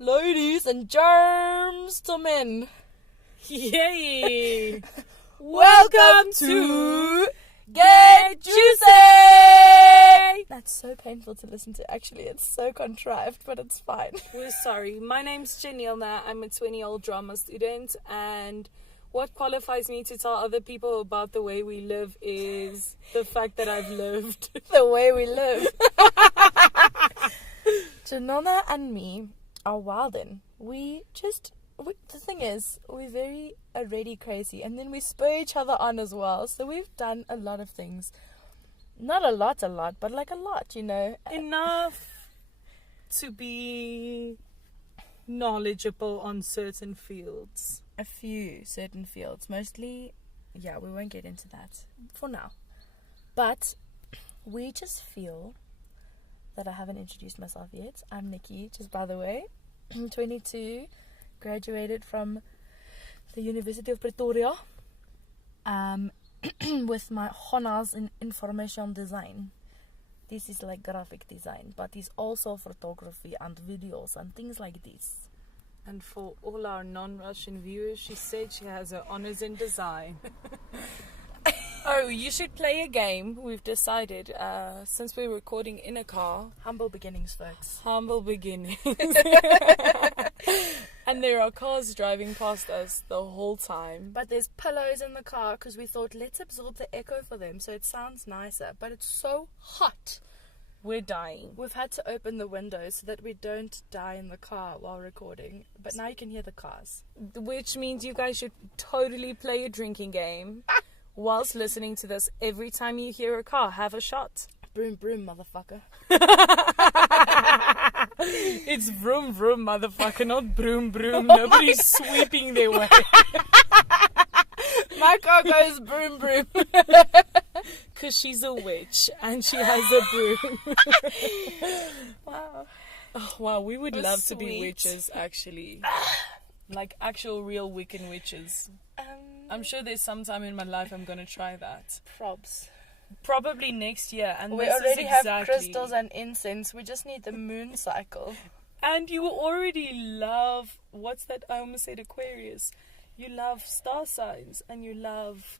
Ladies and germs to men. Yay! Welcome to Get Juicy! That's so painful to listen to. Actually, it's so contrived, but it's fine. We're sorry. My name's Janilna. I'm a 20-year-old drama student, and what qualifies me to tell other people about the way we live is the fact that I've lived. The way we live. Janona and me are wildin'. The thing is, we're very already crazy, and then we spur each other on as well. So we've done a lot of things. Not a lot, but like a lot, you know. Enough to be knowledgeable on certain fields. A few certain fields. Mostly, yeah, we won't get into that for now. But we just feel that I haven't introduced myself yet. I'm Nikki, just by the way. I'm 22, graduated from the University of Pretoria with my honors in information design. This is like graphic design, but it's also photography and videos and things like this. And for all our non-Russian viewers, she said she has her honors in design. Oh, you should play a game. We've decided, since we're recording in a car. Humble beginnings, folks. Humble beginnings. And there are cars driving past us the whole time. But there's pillows in the car because we thought, let's absorb the echo for them so it sounds nicer. But it's so hot. We're dying. We've had to open the windows so that we don't die in the car while recording. But now you can hear the cars. Which means you guys should totally play a drinking game. Whilst listening to this, every time you hear a car, have a shot. Broom, broom, motherfucker. It's vroom, vroom, motherfucker, not broom, broom. Nobody's sweeping their way. My car goes broom, broom. Because she's a witch and she has a broom. Wow. Oh, wow, we would love to be Sweet. witches, actually. Like actual real Wiccan witches. I'm sure there's some time in my life I'm going to try that. Probs. Probably next year. And We this already is have exactly... crystals and incense. We just need the moon cycle. And you already love... What's that? I almost said Aquarius. You love star signs. And you love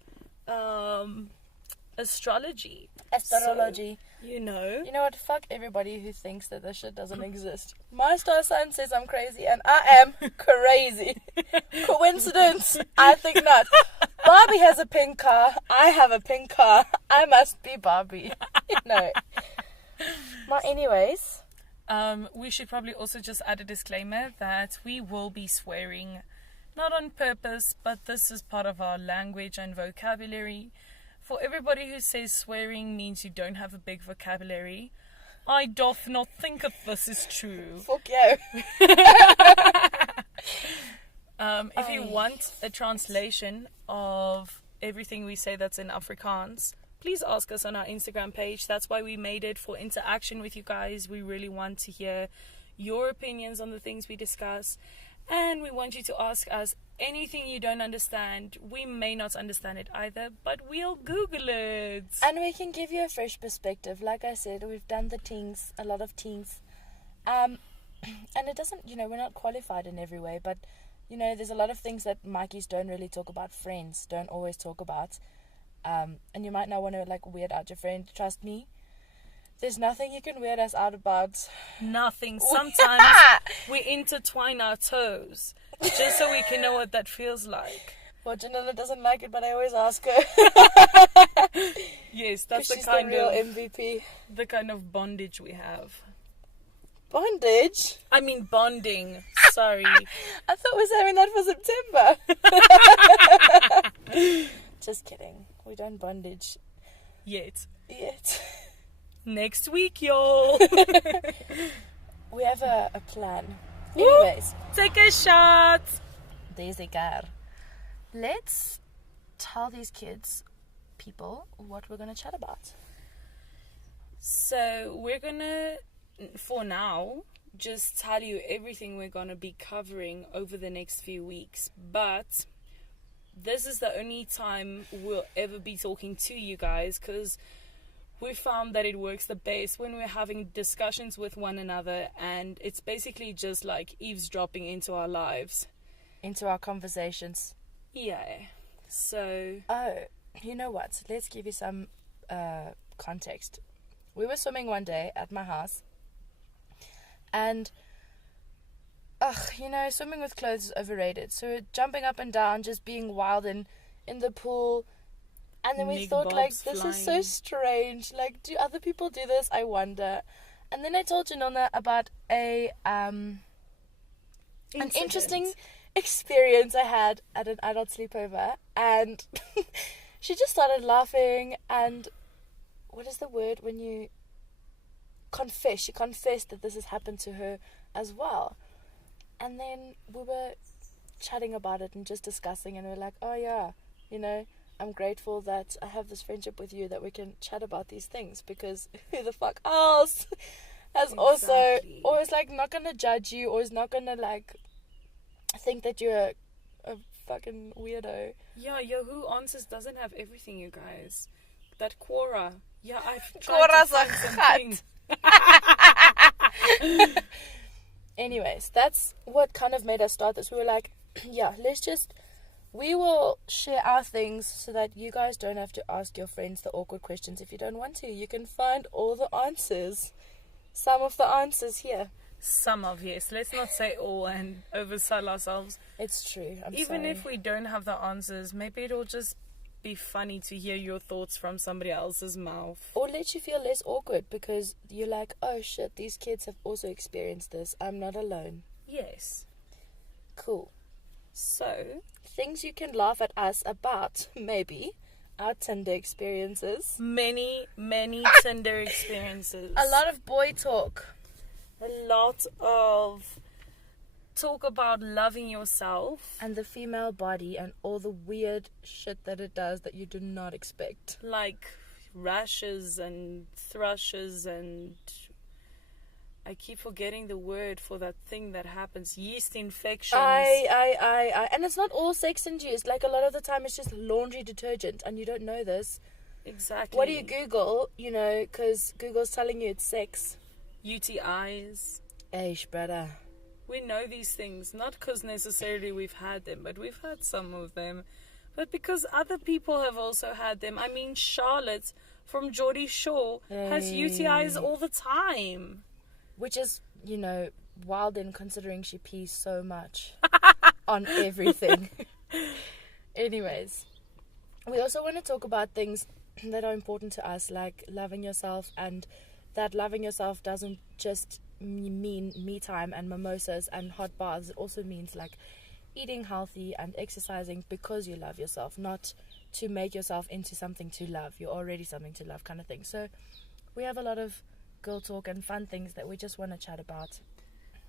astrology. Astrology. So, you know. You know what? Fuck everybody who thinks that this shit doesn't exist. My star sign says I'm crazy, and I am crazy. Coincidence? I think not. Barbie has a pink car. I have a pink car. I must be Barbie. No. Well, anyways. We should probably also just add a disclaimer that we will be swearing, not on purpose, but this is part of our language and vocabulary. For everybody who says swearing means you don't have a big vocabulary, I doth not think that this is true. Fuck you. If you want a translation of everything we say that's in Afrikaans, please ask us on our Instagram page. That's why we made it, for interaction with you guys. We really want to hear your opinions on the things we discuss. And we want you to ask us anything you don't understand. We may not understand it either, but we'll Google it. And we can give you a fresh perspective. Like I said, we've done the things, a lot of things. And it doesn't, we're not qualified in every way, but, there's a lot of things that Mikeys don't really talk about, friends don't always talk about. And you might not want to, weird out your friend. Trust me. There's nothing you can weird us out about. Nothing. Sometimes we intertwine our toes just so we can know what that feels like. Well, Janella doesn't like it, but I always ask her. Yes, that's the she's kind the real of MVP. The kind of bondage we have. Bondage? I mean bonding. Sorry. I thought we were saving that for September. Just kidding. We don't bondage Yet. Next week, y'all. We have a plan. Anyways. Take a shot. Deze car. Let's tell these people, what we're going to chat about. So, we're going to, for now, just tell you everything we're going to be covering over the next few weeks. But this is the only time we'll ever be talking to you guys, because we found that it works the best when we're having discussions with one another, and it's basically just like eavesdropping into our lives. Into our conversations. Yeah. So... Oh, you know what? Let's give you some context. We were swimming one day at my house, and swimming with clothes is overrated. So we're jumping up and down, just being wild in the pool, and then we thought, like, this is so strange. Like, do other people do this? I wonder. And then I told Janona about an interesting experience I had at an adult sleepover, and she just started laughing. And what is the word when you confess? She confessed that this has happened to her as well. And then we were chatting about it and just discussing, and we were like, oh yeah, I'm grateful that I have this friendship with you, that we can chat about these things, because who the fuck else has also always, like, not gonna judge you, or is not gonna, like, think that you're a fucking weirdo. Yeah, Yahoo Answers doesn't have everything, you guys. That Quora. Yeah, I've tried to find something. Anyways, that's what kind of made us start this. We were like, yeah, we will share our things so that you guys don't have to ask your friends the awkward questions if you don't want to. You can find all the answers. Some of the answers here. Some of, yes. Let's not say all and oversell ourselves. It's true. Even if we don't have the answers, maybe it'll just be funny to hear your thoughts from somebody else's mouth. Or let you feel less awkward, because you're like, oh shit, these kids have also experienced this. I'm not alone. Yes. Cool. So, things you can laugh at us about, maybe. Our Tinder experiences. Many Tinder experiences. A lot of boy talk. A lot of talk about loving yourself. And the female body and all the weird shit that it does that you do not expect. Like rashes and thrushes and... I keep forgetting the word for that thing that happens. Yeast infections. And it's not all sex induced. Like, a lot of the time it's just laundry detergent, and you don't know this. Exactly. What do you Google? Because Google's telling you it's sex. UTIs. Eish, brother. We know these things, not because necessarily we've had them, but we've had some of them. But because other people have also had them. I mean, Charlotte from Geordie Shore has UTIs all the time. Which is, wild in considering she pees so much on everything. Anyways, we also want to talk about things that are important to us, like loving yourself, and that loving yourself doesn't just mean me time and mimosas and hot baths. It also means, like, eating healthy and exercising because you love yourself, not to make yourself into something to love. You're already something to love, kind of thing. So we have a lot of girl talk and fun things that we just want to chat about.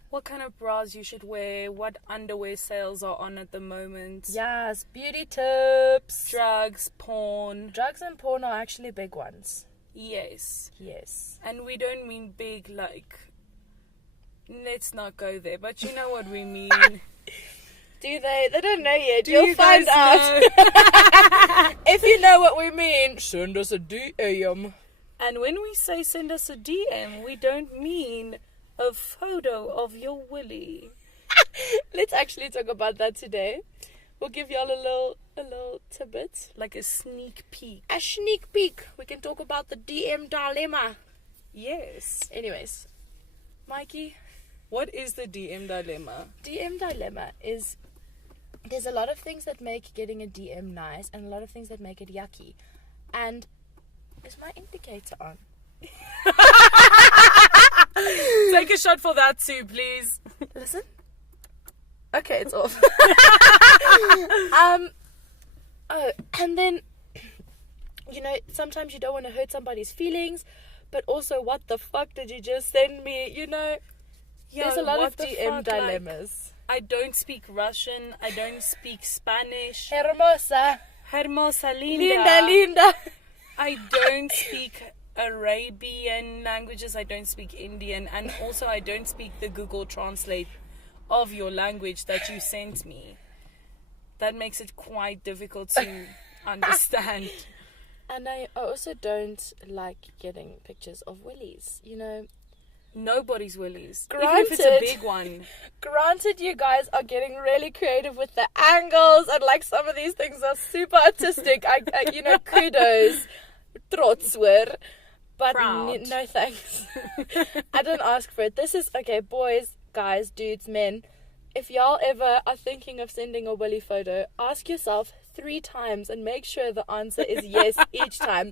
What kind of bras you should wear, what underwear sales are on at the moment. Yes, beauty tips. Drugs, porn. Drugs and porn are actually big ones. Yes. Yes. And we don't mean big, like, let's not go there, but you know what we mean. Do they? They don't know yet. Do You'll you find guys out. know? If you know what we mean, send us a DM. And when we say send us a DM, we don't mean a photo of your willy. Let's actually talk about that today. We'll give y'all a little tidbit. Like a sneak peek. A sneak peek. We can talk about the DM dilemma. Yes. Anyways, Mikey. What is the DM dilemma? DM dilemma is... There's a lot of things that make getting a DM nice, and a lot of things that make it yucky. And... Is my indicator on? Take a shot for that too, please. Listen. Okay, it's off. And then, sometimes you don't want to hurt somebody's feelings, but also, what the fuck did you just send me? There's a lot of DM dilemmas. Like, I don't speak Russian. I don't speak Spanish. Hermosa. Hermosa, linda. Linda. I don't speak Arabian languages. I don't speak Indian. And also I don't speak the Google Translate of your language that you sent me. That makes it quite difficult to understand. And I also don't like getting pictures of willies, you know. Nobody's willies. Granted, even if it's a big one. Granted, you guys are getting really creative with the angles, and like some of these things are super artistic. I you know, kudos, trots were, but no thanks. I didn't ask for it. This is okay, boys, guys, dudes, men. If y'all ever are thinking of sending a willy photo, ask yourself 3 times and make sure the answer is yes each time.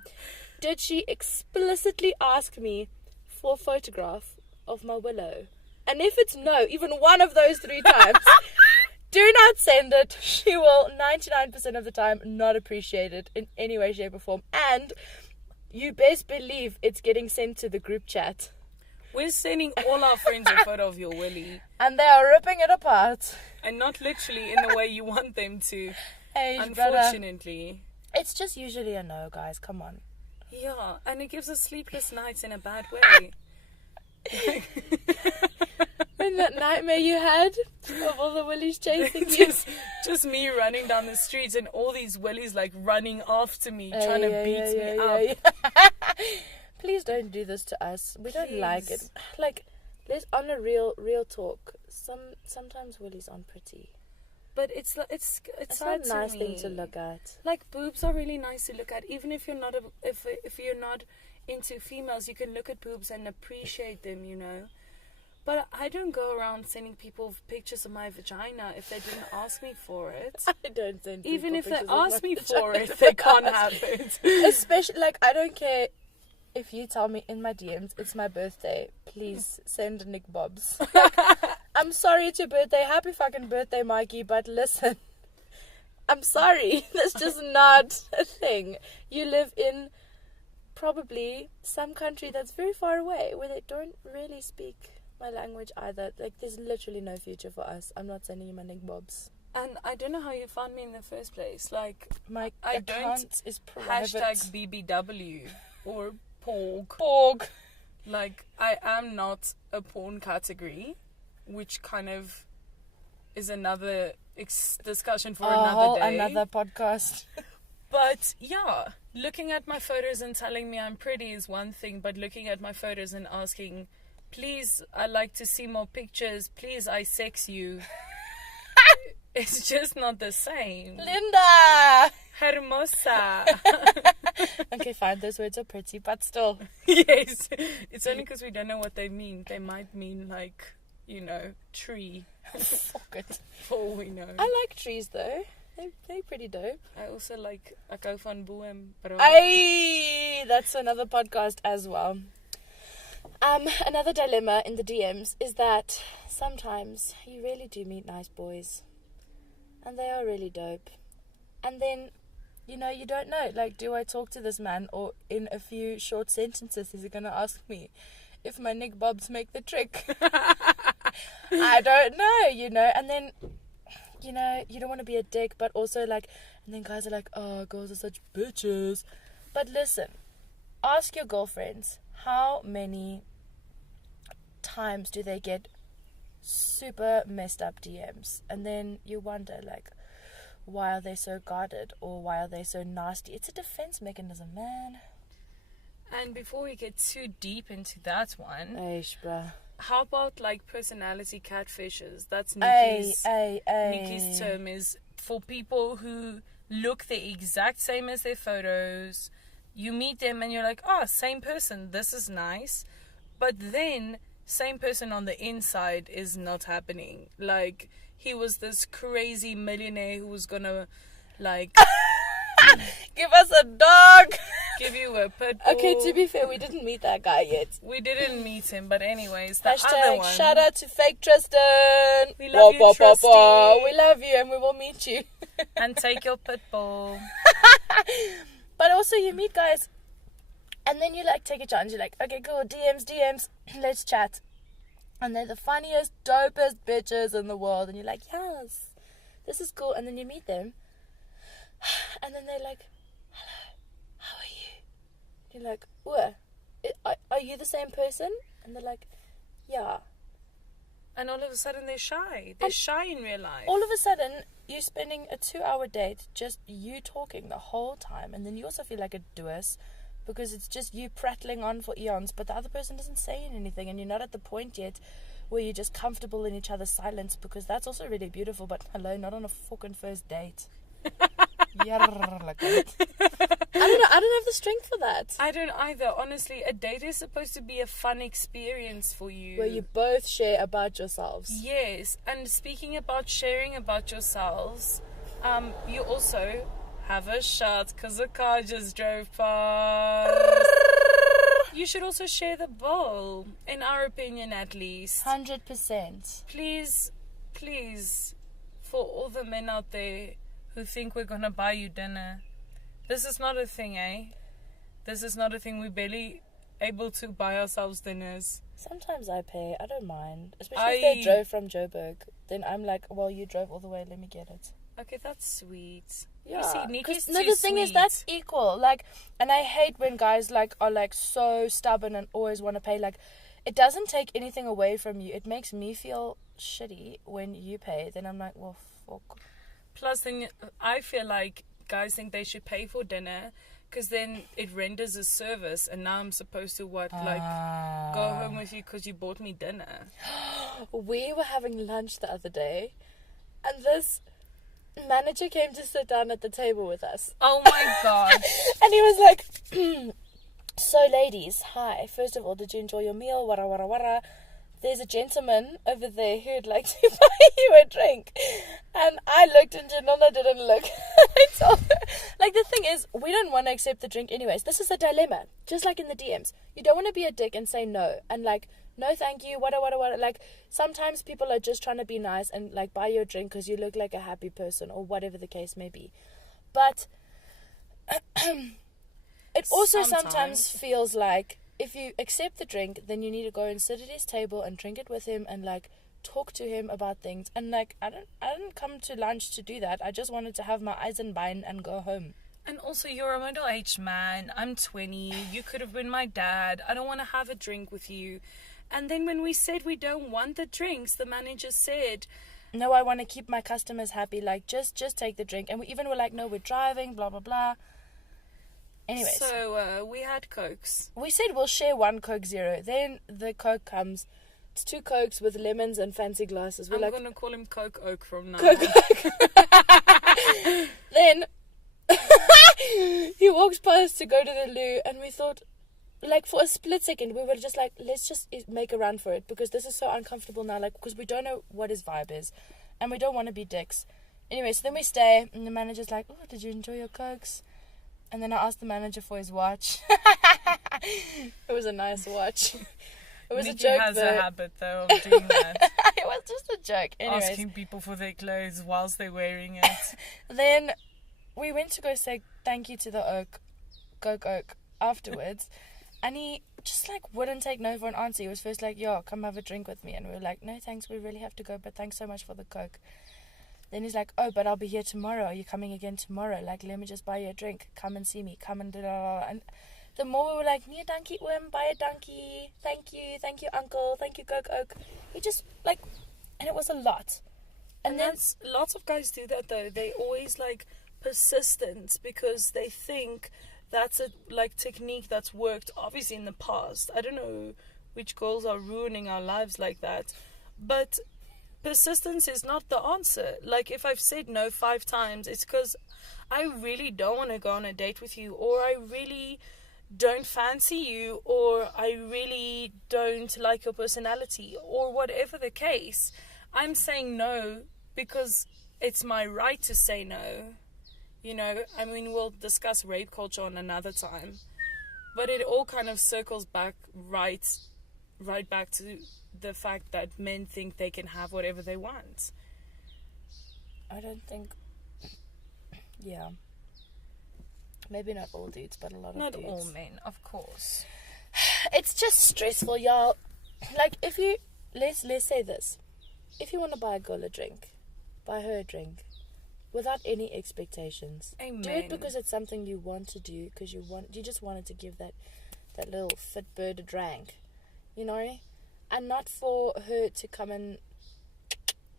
Did she explicitly ask me for a photograph of my willow? And if it's no, even one of those 3 times, do not send it. She will 99% of the time not appreciate it in any way, shape or form. And you best believe it's getting sent to the group chat. We're sending all our friends a photo of your willy. And they are ripping it apart. And not literally in the way you want them to. Hey, unfortunately. Brother. It's just usually a no, guys. Come on. Yeah, and it gives us sleepless nights in a bad way. And that nightmare you had of all the willies chasing you. Just me running down the streets and all these willies like running after me, trying to beat me up. Please don't do this to us. We don't like it. Like, let's on a real talk. Sometimes willies aren't pretty. But it's not a nice thing to look at. Like, boobs are really nice to look at. Even if you're not if you're not into females, you can look at boobs and appreciate them, you know. But I don't go around sending people pictures of my vagina if they didn't ask me for it. I don't send people even if they pictures ask me for it, they can't have it. Especially, like, I don't care if you tell me in my DMs it's my birthday. Please send Nick Bobs. Like, I'm sorry it's your birthday. Happy fucking birthday, Mikey. But listen, I'm sorry. That's just not a thing. You live in probably some country that's very far away where they don't really speak my language either. Like, there's literally no future for us. I'm not sending you my Nick Bobs. And I don't know how you found me in the first place. Like, my account is private. Hashtag BBW or Porg. Porg. Like, I am not a porn category, which kind of is another discussion for another day. Another podcast. But yeah, looking at my photos and telling me I'm pretty is one thing, but looking at my photos and asking, please, I'd like to see more pictures, please, I sex you, it's just not the same. Linda! Hermosa. Okay, fine, those words are pretty, but still. Yes, it's only because we don't know what they mean. They might mean, like, you know, tree. Fuck it. For all we know. I like trees, though. They're pretty dope. I also like Akau van Boom. Ay, that's another podcast as well. Another dilemma in the DMs is that sometimes you really do meet nice boys. And they are really dope. And then, you know, you don't know. Like, do I talk to this man? Or in a few short sentences, is he going to ask me if my Nick Bobs make the trick? I don't know, you know. And then, you know, you don't want to be a dick, but also, like, and then guys are like, oh, girls are such bitches. But listen, ask your girlfriends, how many times do they get super messed up DMs? And then you wonder, like, why are they so guarded, or why are they so nasty? It's a defense mechanism, man. And before we get too deep into that one, Eish, bruh. How about, like, personality catfishes? That's Nikki's term, is for people who look the exact same as their photos. You meet them and you're like, oh, same person, this is nice. But then, same person on the inside is not happening. Like, he was this crazy millionaire who was gonna, like... give us a dog! Give you a pit bull. Okay, to be fair, we didn't meet that guy yet. We didn't meet him, but anyways, the Hashtag other one. Shout out to fake Tristan. We love you, Tristan. We love you and we will meet you. And take your pit bull. But also you meet guys and then you, like, take a chance. You're like, okay, cool, DMs, let's chat. And they're the funniest, dopest bitches in the world. And you're like, yes, this is cool. And then you meet them. And then they're like, hello, how are you? You're like, what? Are you the same person? And they're like, yeah. And all of a sudden they're shy. They're shy in real life. All of a sudden, you're spending a 2-hour date just you talking the whole time. And then you also feel like a douche because it's just you prattling on for eons, but the other person doesn't say anything. And you're not at the point yet where you're just comfortable in each other's silence, because that's also really beautiful. But hello, not on a fucking first date. I don't have the strength for that. I don't either. Honestly, a date is supposed to be a fun experience for you. Where you both share about yourselves. Yes, and speaking about sharing about yourselves, you also have a shot because the car just drove past. You should also share the bowl, in our opinion at least. 100%. Please, for all the men out there who think we're going to buy you dinner, this is not a thing, eh? This is not a thing. We're barely able to buy ourselves dinners. Sometimes I pay. I don't mind. Especially if they drove from Joburg. Then I'm like, well, you drove all the way. Let me get it. Okay, that's sweet. Yeah. You see, Nikki's too the thing is, that's equal. Like, and I hate when guys like are like so stubborn and always want to pay. Like, it doesn't take anything away from you. It makes me feel shitty when you pay. Then I'm like, well, fuck. Plus, then I feel like guys think they should pay for dinner because then it renders a service, and now I'm supposed to go home with you because you bought me dinner. We were having lunch the other day, and this manager came to sit down at the table with us. Oh my god. And he was like, so ladies, hi, first of all, did you enjoy your meal? Wara wara wara. There's a gentleman over there who'd like to buy you a drink. And I looked and Janona didn't look. I told her, like, the thing is, we don't want to accept the drink anyways. This is a dilemma, just like in the DMs. You don't want to be a dick and say no. And like, no thank you, what. Like, sometimes people are just trying to be nice and like buy you a drink because you look like a happy person or whatever the case may be. But it also sometimes feels like, if you accept the drink, then you need to go and sit at his table and drink it with him and like talk to him about things. And like, I didn't come to lunch to do that. I just wanted to have my Eisenbein and go home. And also, you're a middle-aged man. I'm 20. You could have been my dad. I don't want to have a drink with you. And then when we said we don't want the drinks, the manager said, no, I want to keep my customers happy. Like, just take the drink. And we even were like, no, we're driving, blah, blah, blah. Anyways. So, we had Cokes. We said we'll share one Coke Zero. Then the Coke comes. It's 2 Cokes with lemons and fancy glasses. I'm going to call him Coke Oak from now Coke on. Then he walks past to go to the loo, and we thought, like, for a split second, we were just like, let's just make a run for it, because this is so uncomfortable now, like, because we don't know what his vibe is, and we don't want to be dicks. Anyway, so then we stay, and the manager's like, oh, did you enjoy your Cokes? And then I asked the manager for his watch. It was a nice watch. It was Nikki a joke, has though. a habit, though, of doing that. It was just a joke. Anyways. Asking people for their clothes whilst they're wearing it. Then we went to go say thank you to the Coke Oak afterwards. And he just like wouldn't take no for an answer. He was first like, yo, come have a drink with me. And we were like, no thanks, we really have to go, but thanks so much for the Coke. Then he's like, oh, but I'll be here tomorrow. Are you coming again tomorrow? Like, let me just buy you a drink. Come and see me. Come and da-da-da. And the more we were like, nee dankie oom, buy a donkey. Thank you uncle. Thank you Coke Oak. He just like, and it was a lot. And then lots of guys do that though. They always like persistent because they think that's a like technique that's worked obviously in the past. I don't know which girls are ruining our lives like that, but persistence is not the answer. Like, if I've said no 5 times, it's because I really don't want to go on a date with you, or I really don't fancy you, or I really don't like your personality, or whatever the case. I'm saying no because it's my right to say no. You know, I mean, we'll discuss rape culture on another time, but it all kind of circles back right back to the fact that men think they can have whatever they want. I don't think, yeah, maybe not all dudes, but a lot of dudes. Not all men, of course. It's just stressful, y'all. Like, if you, let's say this, if you want to buy a girl a drink, buy her a drink without any expectations. Amen. Do it because it's something you want to do, because you just wanted to give that little fit bird a drink, you know, and not for her to come and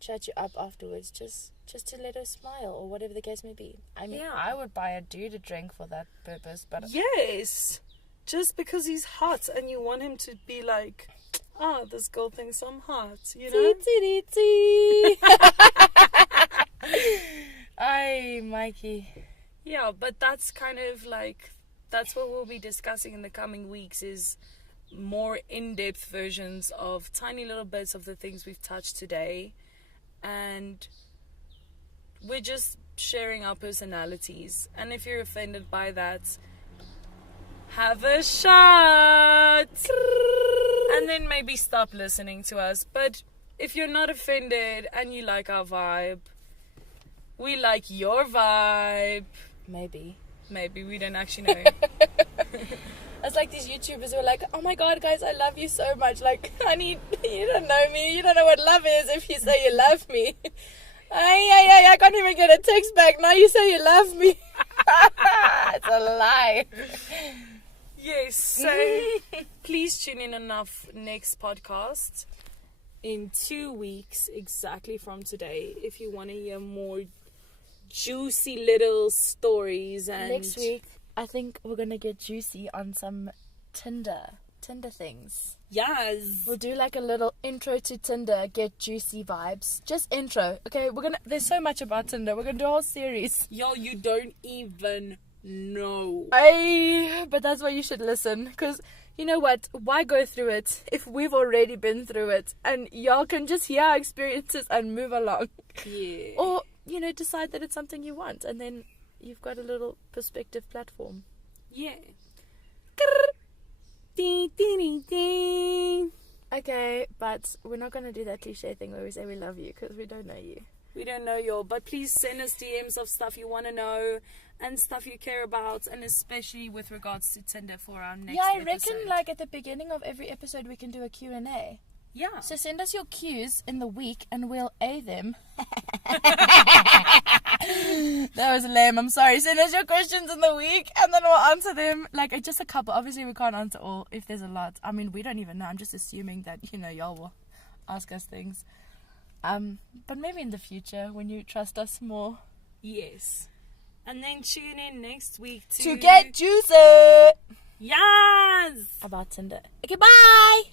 chat you up afterwards, just to let her smile or whatever the case may be. I mean, Yeah. I would buy a dude a drink for that purpose, but Yes. Just because he's hot and you want him to be like, this girl thinks I'm hot, you know? Ay, Mikey. Yeah, but that's kind of like, that's what we'll be discussing in the coming weeks, is more in-depth versions of tiny little bits of the things we've touched today. And we're just sharing our personalities. And if you're offended by that, have a shot. And then maybe stop listening to us. But if you're not offended and you like our vibe, we like your vibe. Maybe. Maybe, we don't actually know. It's like these YouTubers who are like, oh my god, guys, I love you so much. Like, honey, you don't know me. You don't know what love is if you say you love me. I can't even get a text back. Now you say you love me. It's a lie. Yes, so please tune in on our next podcast in 2 weeks, exactly from today, if you want to hear more juicy little stories. And next week, I think we're going to get juicy on some Tinder things. Yes. We'll do like a little intro to Tinder, get juicy vibes. Just intro. Okay, there's so much about Tinder. We're going to do a whole series. Yo, you don't even know. But that's why you should listen. Because, you know what? Why go through it if we've already been through it? And y'all can just hear our experiences and move along. Yeah. Or, decide that it's something you want. And then you've got a little perspective platform. Yeah. Ding, ding, ding, ding. Okay, but we're not going to do that cliche thing where we say we love you because we don't know you. We don't know y'all, but please send us DMs of stuff you want to know and stuff you care about, and especially with regards to Tinder for our next I episode. reckon like at the beginning of every episode we can do a Q&A. Yeah. So send us your Qs in the week and we'll A them. That was lame, I'm sorry. Send us your questions in the week and then we'll answer them. Like, just a couple. Obviously we can't answer all if there's a lot. I mean, we don't even know. I'm just assuming that, y'all will ask us things. But maybe in the future when you trust us more. Yes. And then tune in next week to get juicy. Yes. About Tinder. Okay, bye.